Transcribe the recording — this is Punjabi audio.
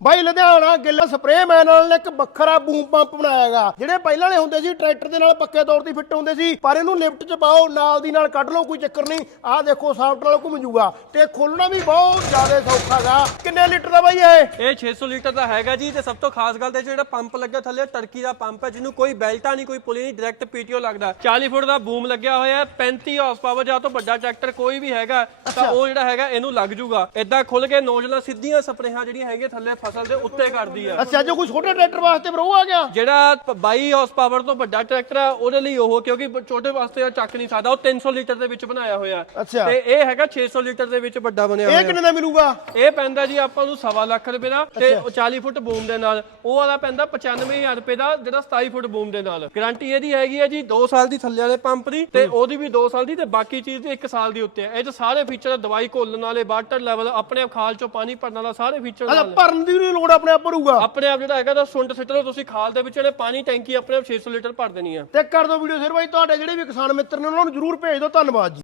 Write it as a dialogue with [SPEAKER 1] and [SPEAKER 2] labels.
[SPEAKER 1] ਬਾਈ ਲੁਧਿਆਣਾ ਗਿੱਲ ਸਪਰੇਅ ਮੈਨ ਨਾਲ ਨੇ ਇੱਕ ਵੱਖਰਾ ਬੂਮ ਪੰਪ ਬਣਾਇਆਗਾ। ਜਿਹੜੇ ਪਹਿਲਾਂ ਵਾਲੇ ਹੁੰਦੇ ਸੀ ਟਰੈਕਟਰ ਦੇ ਨਾਲ ਪੱਕੇ ਤੌਰ ਤੇ ਫਿੱਟ ਹੁੰਦੇ ਸੀ ਪਰ ਇਹਨੂੰ ਲਿਫਟ 'ਚ ਪਾਓ ਨਾਲ ਦੀ ਨਾਲ ਕੱਢ ਲਓ ਕੋਈ ਚੱਕਰ ਨਹੀਂ। ਆਹ ਦੇਖੋ ਸਾਫਟ ਨਾਲ ਘੁੰਮ ਜੂਗਾ ਤੇ ਖੋਲਣਾ ਵੀ ਬਹੁਤ ਜ਼ਿਆਦਾ ਸੌਖਾਗਾ। ਕਿੰਨੇ ਲੀਟਰ ਦਾ ਬਾਈ ਇਹ?
[SPEAKER 2] ਇਹ 600 ਲੀਟਰ ਦਾ ਹੈਗਾ ਜੀ ਤੇ ਸਭ ਤੋਂ ਖਾਸ ਗੱਲ ਤੇ ਜਿਹੜਾ ਪੰਪ ਲੱਗਿਆ ਥੱਲੇ ਟਰਕੀ ਦਾ ਪੰਪ ਹੈ ਜਿਹਨੂੰ ਕੋਈ ਬੈਲਟਾ ਨਹੀਂ ਕੋਈ ਪੁਲੀ ਨਹੀਂ ਡਾਇਰੈਕਟ ਪੀਟੀਓ ਲੱਗਦਾ। 40 ਫੁੱਟ ਦਾ ਬੂਮ ਲੱਗਿਆ ਹੋਇਆ ਹੈ 35 ਹਾਰਸ ਪਾਵਰ ਜਾਂ ਤੋਂ ਵੱਡਾ ਟਰੈਕਟਰ ਕੋਈ ਵੀ ਹੈਗਾ ਤਾਂ ਉਹ ਜਿਹੜਾ ਹੈਗਾ ਇਹਨੂੰ ਲੱਗ ਜੂਗਾ। ਇਦਾਂ ਖੁੱਲ ਕੇ ਨੋਜ਼ਲਾਂ ਸਿੱਧੀਆਂ ਸਪਰੇਹਾਂ ਜਿਹੜੀਆਂ ਹੈਗੀਆਂ ਥੱਲੇ ਫਸਲ ਦੇ ਉੱਤੇ ਕਰਦੀ ਆ।
[SPEAKER 1] ਅੱਛਾ ਜੋ ਕੋਈ ਛੋਟੇ ਟਰੈਕਟਰ ਵਾਸਤੇ ਬਰੋ ਆ ਗਿਆ?
[SPEAKER 2] ਜਿਹੜਾ ਪ- 22 ਹਾਰਸ ਪਾਵਰ ਤੋਂ ਵੱਡਾ ਟਰੈਕਟਰ ਹੈ ਉਹਦੇ ਲਈ ਉਹ ਕਿਉਂਕਿ ਛੋਟੇ ਵਾਸਤੇ ਉਹ ਚੱਕ ਨਹੀਂ ਸਕਦਾ। ਉਹ 300 ਲੀਟਰ ਦੇ ਵਿੱਚ ਬਣਾਇਆ ਹੋਇਆ।
[SPEAKER 1] ਅੱਛਾ।
[SPEAKER 2] ਤੇ ਇਹ ਹੈਗਾ 600 ਲੀਟਰ ਦੇ ਵਿੱਚ ਵੱਡਾ ਬਣਿਆ
[SPEAKER 1] ਇਹ
[SPEAKER 2] ਹੋਇਆ।
[SPEAKER 1] ਕਿੰਨੇ ਦਾ ਮਿਲੂਗਾ?
[SPEAKER 2] ਇਹ ਪੈਂਦਾ ਜੀ ਆਪਾਂ ਨੂੰ ਸਵਾ ਲੱਖ ਰੁਪਏ ਦਾ ਤੇ ਉਹ 40 ਫੁੱਟ ਬੂਮ ਦੇ ਨਾਲ। ਉਹ ਵਾਲਾ ਪੈਂਦਾ 95000 ਰੁਪਏ ਦਾ ਜਿਹੜਾ 27 ਫੁੱਟ ਬੂਮ ਦੇ ਨਾਲ। ਗਾਰੰਟੀ ਇਹਦੀ ਹੈਗੀ ਹੈ ਜੀ 2 ਸਾਲ ਦੀ ਥੱਲੇ ਵਾਲੇ ਪੰਪ ਦੀ ਤੇ ਉਹਦੀ ਵੀ 2 ਸਾਲ ਦੀ ਤੇ ਬਾਕੀ ਚੀਜ਼ ਦੀ 1 ਸਾਲ ਦੀ ਉੱਤੇ ਹੈ ਇਹ 'ਚ ਸਾਰੇ ਫੀਚਰ ਦਵਾਈ ਘੋਲਣ ਵਾਲੇ ਵਾਟਰ ਲੈਵਲ ਆਪਣੇ ਆਪ ਖਾਲ ਚੋਂ ਪਾਣੀ ਭਰਨ ਵਾਲਾ ਸਾਰੇ ਫੀਚਰ ਨਾਲ।
[SPEAKER 1] ਭਰਨ ਦੀ ਵੀ ਲੋੜ ਆਪਣੇ ਆਪ ਭਰੂਗਾ।
[SPEAKER 2] ਆਪਣੇ ਆਪ ਜਿਹੜਾ ਹੈਗਾ ਤਾਂ ਸੁੰਡ ਸਿੱਟ ਲਓ ਤੁਸੀਂ ਖਾਲ ਦੇ ਵਿੱਚ ਇਹਨੇ ਪਾਣੀ ਟੈਂਕੀ ਆਪਣੇ ਆਪ 600 ਲੀਟਰ ਭਰ ਦੇਣੀ ਆ।
[SPEAKER 1] ਤੇ ਕਰ ਦਿਓ ਵੀਡੀਓ ਫਿਰ ਬਾਈ ਤੁਹਾਡੇ ਜਿਹੜੇ ਵੀ ਕਿਸਾਨ ਮਿੱਤਰ ਨੇ ਉਹਨਾਂ ਨੂੰ ਜਰੂਰ ਭੇਜ ਦਿਓ। ਧੰਨਵਾਦ ਜੀ।